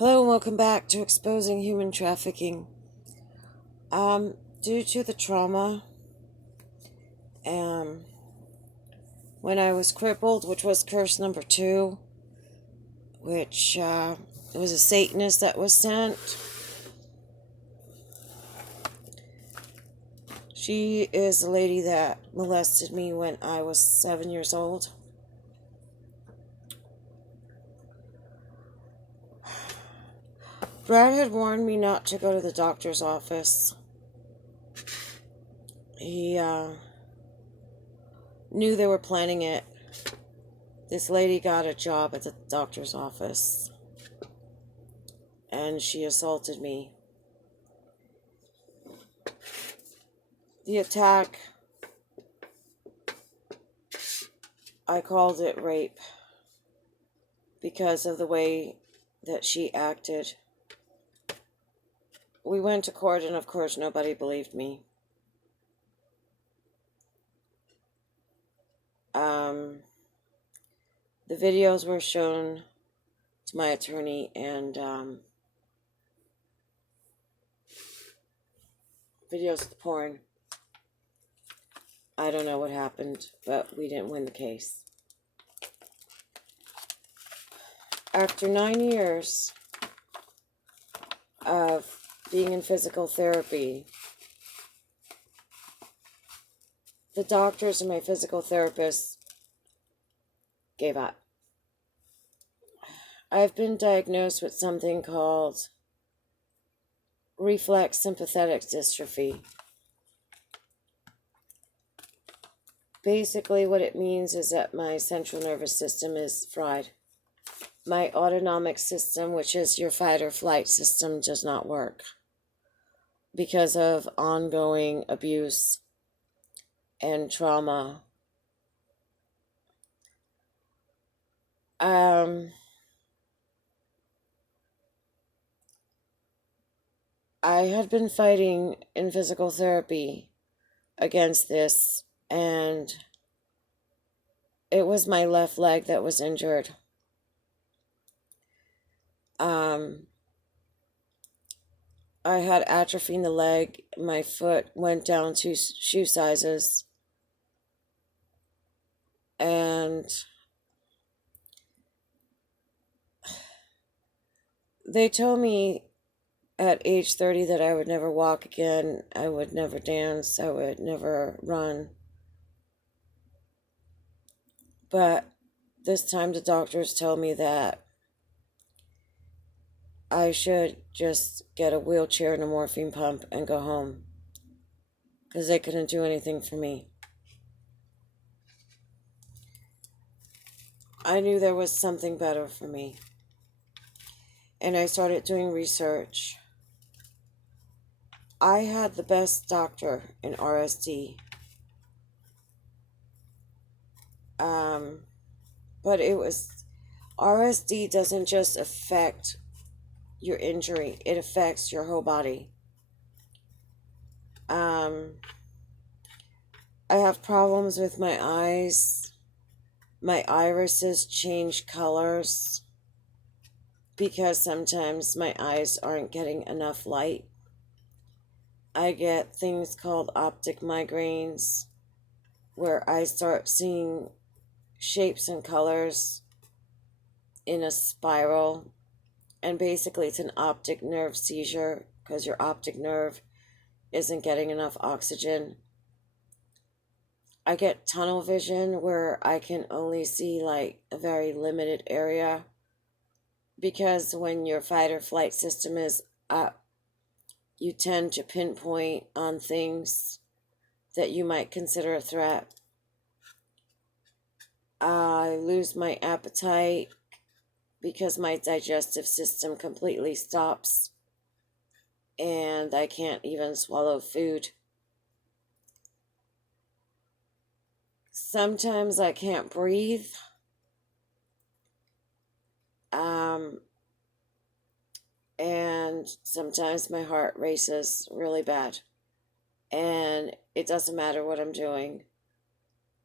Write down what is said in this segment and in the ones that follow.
Hello and welcome back to Exposing Human Trafficking. Due to the trauma, um, when I was crippled, which was curse number 2, which it was a Satanist that was sent. She is a lady that molested me when I was 7 years old. Brad had warned me not to go to the doctor's office. He knew they were planning it. This lady got a job at the doctor's office, and she assaulted me. The attack, I called it rape because of the way that she acted. We went to court, and of course nobody believed me. The videos were shown to my attorney, and videos of the porn. I don't know what happened, but we didn't win the case. After 9 years of being in physical therapy, the doctors and my physical therapist gave up. I've been diagnosed with something called Reflex Sympathetic Dystrophy. Basically, what it means is that my central nervous system is fried. My autonomic system, which is your fight or flight system, does not work because of ongoing abuse and trauma. I had been fighting in physical therapy against this, and it was my left leg that was injured. I had atrophy in the leg. My foot went down 2 shoe sizes, and they told me at age 30 that I would never walk again, I would never dance, I would never run. But this time the doctors tell me that I should just get a wheelchair and a morphine pump and go home, because they couldn't do anything for me. I knew there was something better for me, and I started doing research. I had the best doctor in R.S.D. But it was, R.S.D. doesn't just affect your injury, it affects your whole body. I have problems with my eyes. My irises change colors because sometimes my eyes aren't getting enough light. I get things called optic migraines, where I start seeing shapes and colors in a spiral, and basically it's an optic nerve seizure because your optic nerve isn't getting enough oxygen. I get tunnel vision where I can only see like a very limited area, because when your fight or flight system is up, you tend to pinpoint on things that you might consider a threat. I lose my appetite because my digestive system completely stops, and I can't even swallow food. Sometimes I can't breathe. And sometimes my heart races really bad. And it doesn't matter what I'm doing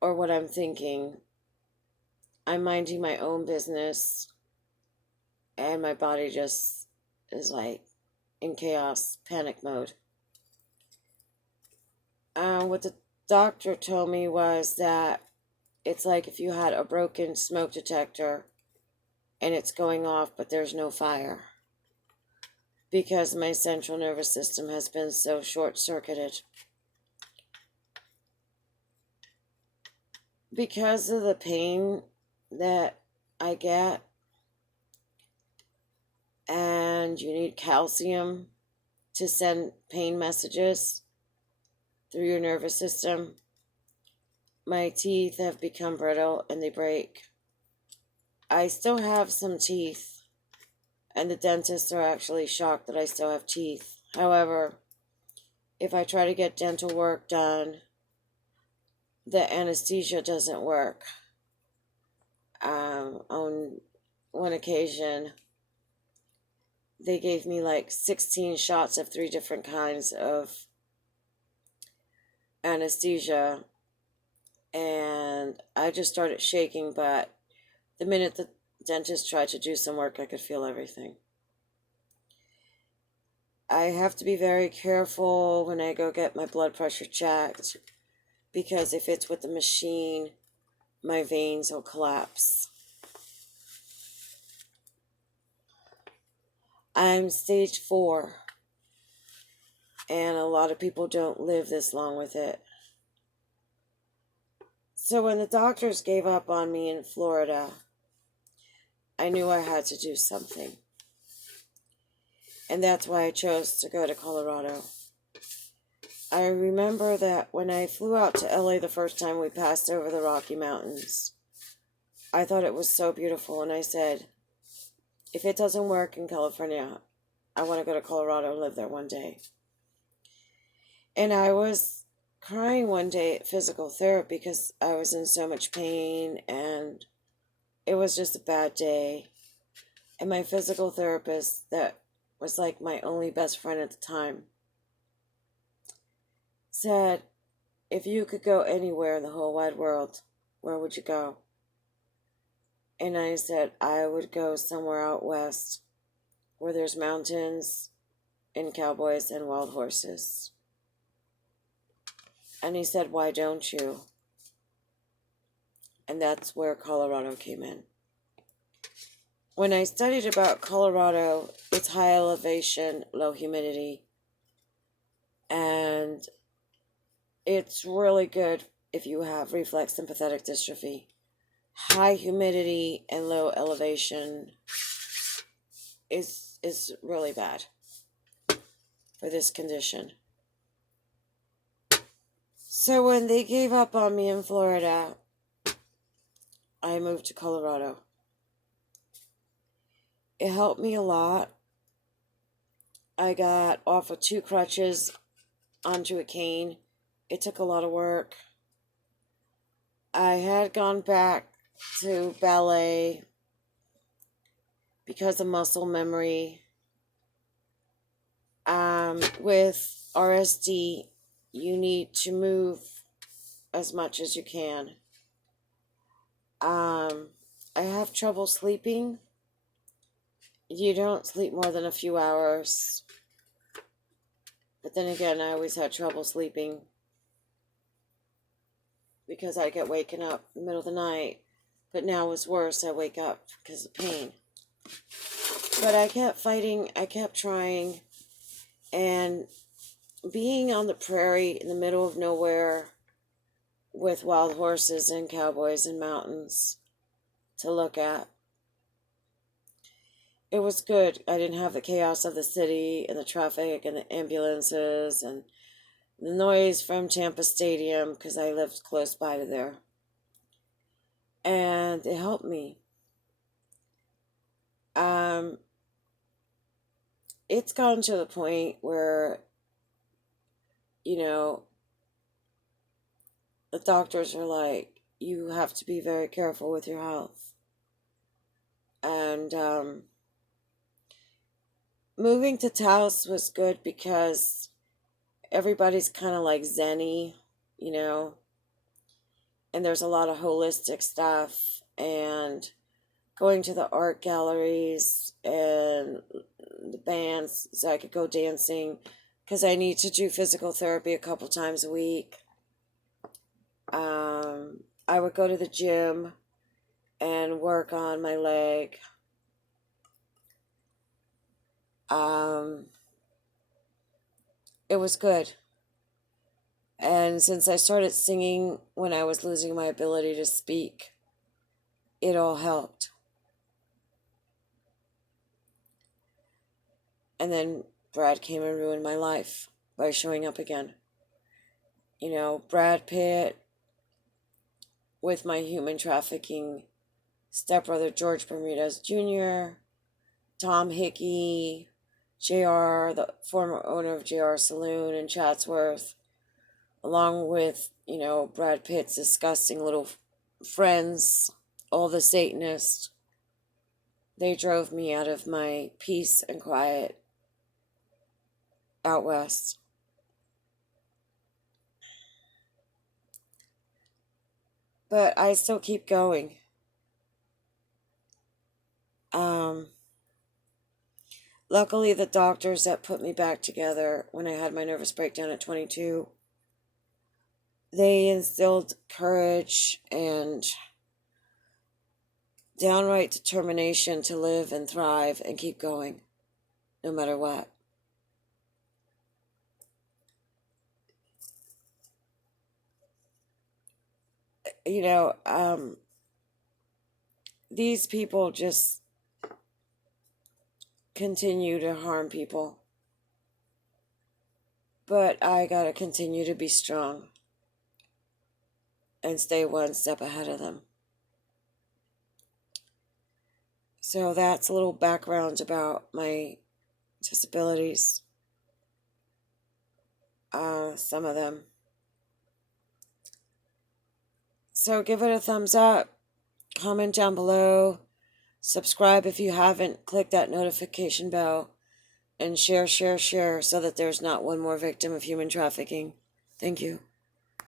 or what I'm thinking. I'm minding my own business, and my body just is like in chaos, panic mode. What the doctor told me was that it's like if you had a broken smoke detector and it's going off, but there's no fire. Because my central nervous system has been so short circuited. Because of the pain that I get, and you need calcium to send pain messages through your nervous system, my teeth have become brittle and they break. I still have some teeth, and the dentists are actually shocked that I still have teeth. However, if I try to get dental work done, the anesthesia doesn't work. On one occasion, they gave me like 16 shots of 3 different kinds of anesthesia, and I just started shaking, but the minute the dentist tried to do some work, I could feel everything. I have to be very careful when I go get my blood pressure checked, because if it's with the machine, my veins will collapse. I'm stage 4, and a lot of people don't live this long with it. So when the doctors gave up on me in Florida, I knew I had to do something. And that's why I chose to go to Colorado. I remember that when I flew out to LA the first time, we passed over the Rocky Mountains. I thought it was so beautiful, and I said, if it doesn't work in California, I want to go to Colorado and live there one day. And I was crying one day at physical therapy because I was in so much pain, and it was just a bad day. And my physical therapist, that was like my only best friend at the time, said, if you could go anywhere in the whole wide world, where would you go? And I said, I would go somewhere out west where there's mountains and cowboys and wild horses. And he said, why don't you? And that's where Colorado came in. When I studied about Colorado, it's high elevation, low humidity, and it's really good if you have reflex sympathetic dystrophy. High humidity and low elevation is really bad for this condition. So when they gave up on me in Florida, I moved to Colorado. It helped me a lot. I got off of 2 crutches onto a cane. It took a lot of work. I had gone back to ballet because of muscle memory. With R.S.D, you need to move as much as you can. I have trouble sleeping. You don't sleep more than a few hours. But then again, I always had trouble sleeping because I get waken up in the middle of the night. But now it's worse. I wake up because of pain. But I kept fighting. I kept trying. And being on the prairie in the middle of nowhere with wild horses and cowboys and mountains to look at, it was good. I didn't have the chaos of the city and the traffic and the ambulances and the noise from Tampa Stadium because I lived close by to there. And it helped me. It's gotten to the point where, the doctors are like, you have to be very careful with your health. And moving to Taos was good because everybody's kind of like zen-y, and there's a lot of holistic stuff, and going to the art galleries and the bands so I could go dancing because I need to do physical therapy a couple times a week. I would go to the gym and work on my leg. It was good. And since I started singing when I was losing my ability to speak, it all helped. And then Brad came and ruined my life by showing up again. You know, Brad Pitt with my human trafficking stepbrother George Bermudez Jr., Tom Hickey, JR, the former owner of JR Saloon in Chatsworth, along with, you know, Brad Pitt's disgusting little friends, all the Satanists. They drove me out of my peace and quiet out west. But I still keep going. Luckily, the doctors that put me back together when I had my nervous breakdown at 22, they instilled courage and downright determination to live and thrive and keep going, no matter what. You know, these people just continue to harm people. But I gotta continue to be strong and stay one step ahead of them. So that's a little background about my disabilities. Some of them. So give it a thumbs up, comment down below, subscribe if you haven't, click that notification bell, and share so that there's not one more victim of human trafficking. Thank you.